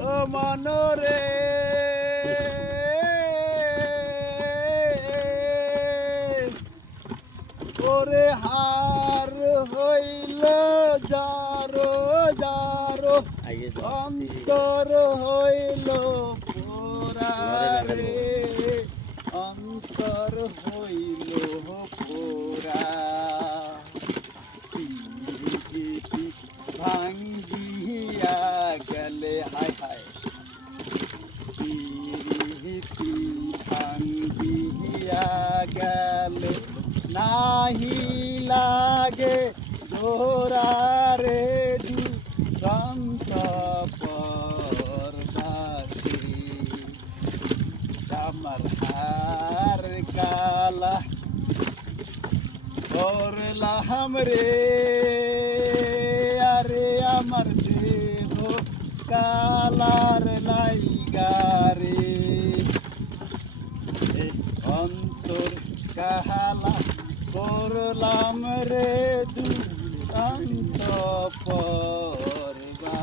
ও মনরে ওরে হার হইল যারো যারো অন্তর হইল পোরারে অন্তর হইল পোরা ভাঙ্গিয়া গেলে হায় হায় পিরিতি ভাঙ্গিয়া গেলে নাহি লাগে জোরারে দুরন্ত পরবাসী আমার হার কালা করলাম রে আরে আমার দেহ কালার লাইগারে অন্তর কাহালা করলাম রে দুরন্ত পরবাসী